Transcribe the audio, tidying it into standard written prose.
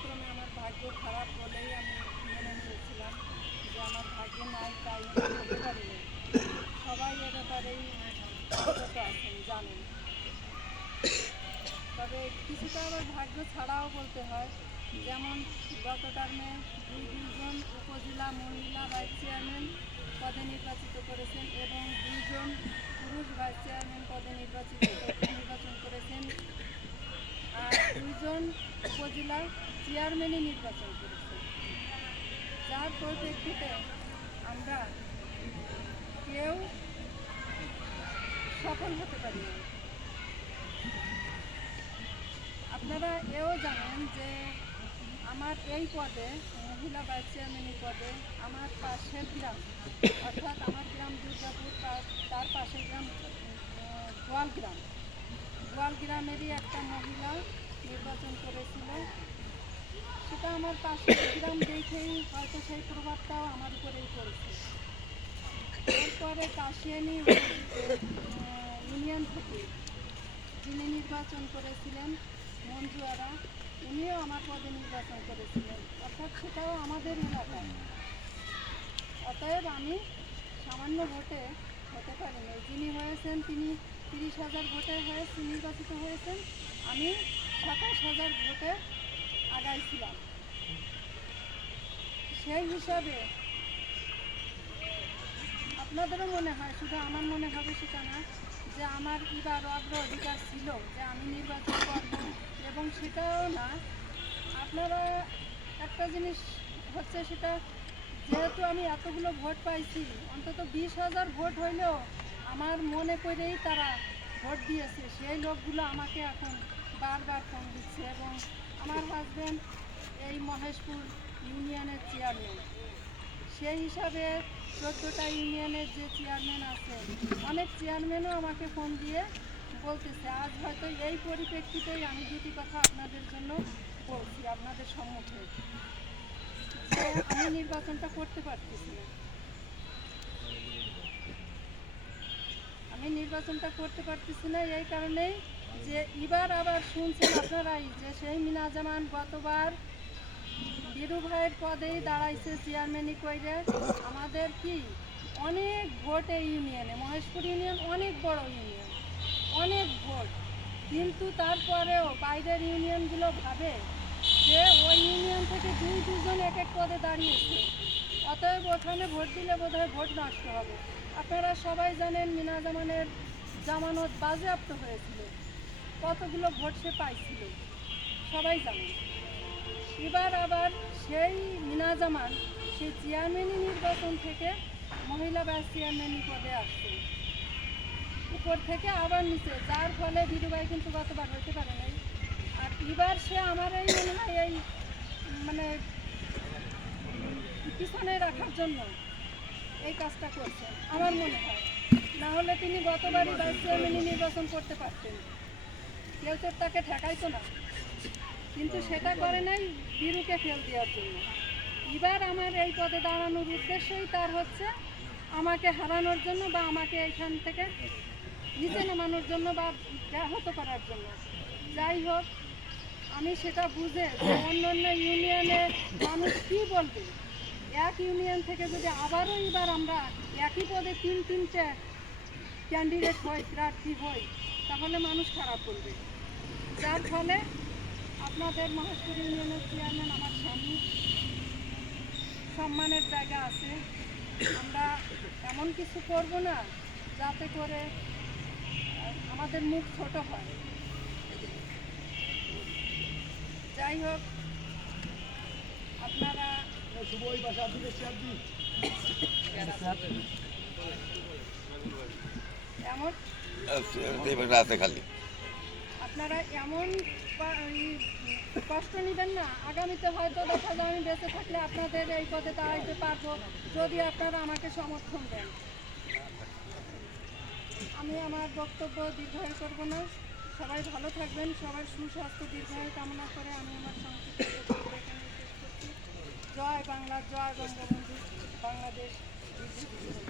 কালক্রমে আমার ভাগ্য খারাপ বলেই আমি মেনে নিয়েছিলাম যে আমার ভাগ্যে নাই, তাই আমি হতে পারিনি। সবাই এ ব্যাপারেই অবগত আছেন, জানেন। তবে কিছুটা আবার ভাগ্য ছাড়াও বলতে হয়। যেমন গত টার্মে দুইজন উপজেলা মহিলা ভাইস চেয়ারম্যান পদে নির্বাচিত করেছেন এবং 2 জন পুরুষ ভাইস চেয়ারম্যান পদে নির্বাচন করেছেন, আর 2 জন উপজেলা চেয়ারম্যানই নির্বাচন করেছেন। যার পরিপ্রেক্ষিতে আমরা কেউ সফল হতে পারিনি। আপনারা এও জানেন যে আমার এই পদে, মহিলা ভাইস চেয়ারম্যানের পদে, আমার পাশের গ্রাম, অর্থাৎ আমার গ্রাম দুর্গাপুর, তার পাশের গ্রাম গোয়ালগ্রামেরই একটা মহিলা নির্বাচন করেছিল। সেটা আমার পাশের গ্রাম দেখেই হয়তো সেই প্রভাবটাও আমার উপরেই পড়েছে। এরপরে কাশিয়ানী ইউনিয়ন থেকে যিনি নির্বাচন করেছিলেন মঞ্জু আরা, উনিও আমার পদে নির্বাচন করেছিলেন, অর্থাৎ সেটাও আমাদের এলাকায়। অতএব আমি সামান্য ভোটে হতে পারিনি। যিনি হয়েছেন তিনি 30,000 ভোটে নির্বাচিত হয়েছেন, আমি 27,000 ভোটে আগাইছিলাম। সেই হিসাবে আপনাদেরও মনে হয়, শুধু আমার মনে হবে সেটা না, যে আমার এবার অগ্রাধিকার ছিল যে আমি নির্বাচন করব, এবং সেটাও না। আপনারা একটা জিনিস হচ্ছে, সেটা যেহেতু আমি এতগুলো ভোট পাইছি, অন্তত 20,000 ভোট হইলেও আমার মনে করেই তারা ভোট দিয়েছে। সেই লোকগুলো আমাকে এখন বারবার ফোন দিচ্ছে, এবং আমার হাজব্যান্ড এই মহেশপুর ইউনিয়নের চেয়ারম্যান। সেই হিসাবে 14টা ইউনিয়নের যে চেয়ারম্যান আছে, অনেক চেয়ারম্যানও আমাকে ফোন দিয়ে বলতেছে। আজ হয়তো এই পরিপ্রেক্ষিতেই আমি দুটি কথা আপনাদের জন্য বলছি আপনাদের সম্মুখে, যে আমি নির্বাচনটা করতে পারতেছি না। আমি নির্বাচনটা করতে পারতেছি না এই কারণেই যে এবার আবার শুনছেন আপনারাই যে সেই মিনা জামান গতবার বীরু ভাইয়ের পদেই দাঁড়াইছে চেয়ারম্যানই কইরে। আমাদের কি অনেক ভোট এই ইউনিয়নে, মহেশপুর ইউনিয়ন অনেক বড় ইউনিয়ন, অনেক ভোট, কিন্তু তারপরেও বাইরের ইউনিয়নগুলো ভাবে যে ওই ইউনিয়ন থেকে 2 জন এক এক পদে দাঁড়িয়েছে, অতএব ওখানে ভোট দিলে বোধহয় ভোট নষ্ট হবে। আপনারা সবাই জানেন মিনা জামানের জামানত বাজেয়াপ্ত হয়েছিল, কতগুলো ভোট সে পাইছিল সবাই জানেন। এবার আবার সেই মিনা জামান সেই চেয়ারম্যানই নির্বাচন থেকে মহিলা ভাইস চেয়ারম্যানই পদে আসছে, উপর থেকে আবার নিচে, যার ফলে বীরুভাই কিন্তু গতবার হইতে পারে নাই। আর এবার সে আমার এই মনে হয় এই মানে পিছনে রাখার জন্য এই কাজটা করছেন আমার মনে হয়। না হলে তিনি গতবারই ভাইস চেয়ারম্যানই নির্বাচন করতে পারতেন, কেউ তো তাকে ঠেকাইতো না, কিন্তু সেটা করে নাই বীরুকে ফেল দেওয়ার জন্য। এবার আমার এই পদে দাঁড়ানোর উদ্দেশ্যই তার হচ্ছে আমাকে হারানোর জন্য, বা আমাকে এইখান থেকে নিচে নামানোর জন্য, বা ব্যাহত করার জন্য। যাই হোক, আমি সেটা বুঝে যে অন্য অন্য ইউনিয়নে মানুষ কী বলবে, এক ইউনিয়ন থেকে যদি আবারও এবার আমরা একই পদে 3-3টে ক্যান্ডিডেট হই, প্রার্থী হই, তাহলে মানুষ খারাপ বলবে। যার ফলে আপনাদের মহেশপুর ইউনিয়নের চেয়ারম্যান আমার স্বামী, সম্মানের জায়গা আছে। আমরা এমন কিছু করব না যাতে করে আমাদের মুখ ছোট হয়। যাই হোক, আপনারা এমন আপনারা এমন কষ্ট নেবেন না। আগামীতে হয়তো দেখা যায় আমি বেঁচে থাকলে আপনাদের এই পদে দাঁড়াইতে পারবো, যদি আপনারা আমাকে সমর্থন দেন। আমি আমার বক্তব্য দীর্ঘায়ু করব না। সবাই ভালো থাকবেন, সবার সুস্বাস্থ্য দীর্ঘায়ু কামনা করে আমি আমার সংক্ষিপ্ত বক্তব্য এখানে শেষ করছি। জয় বাংলা, জয় বঙ্গবন্ধু, বাংলাদেশ দীর্ঘজীবী হোক।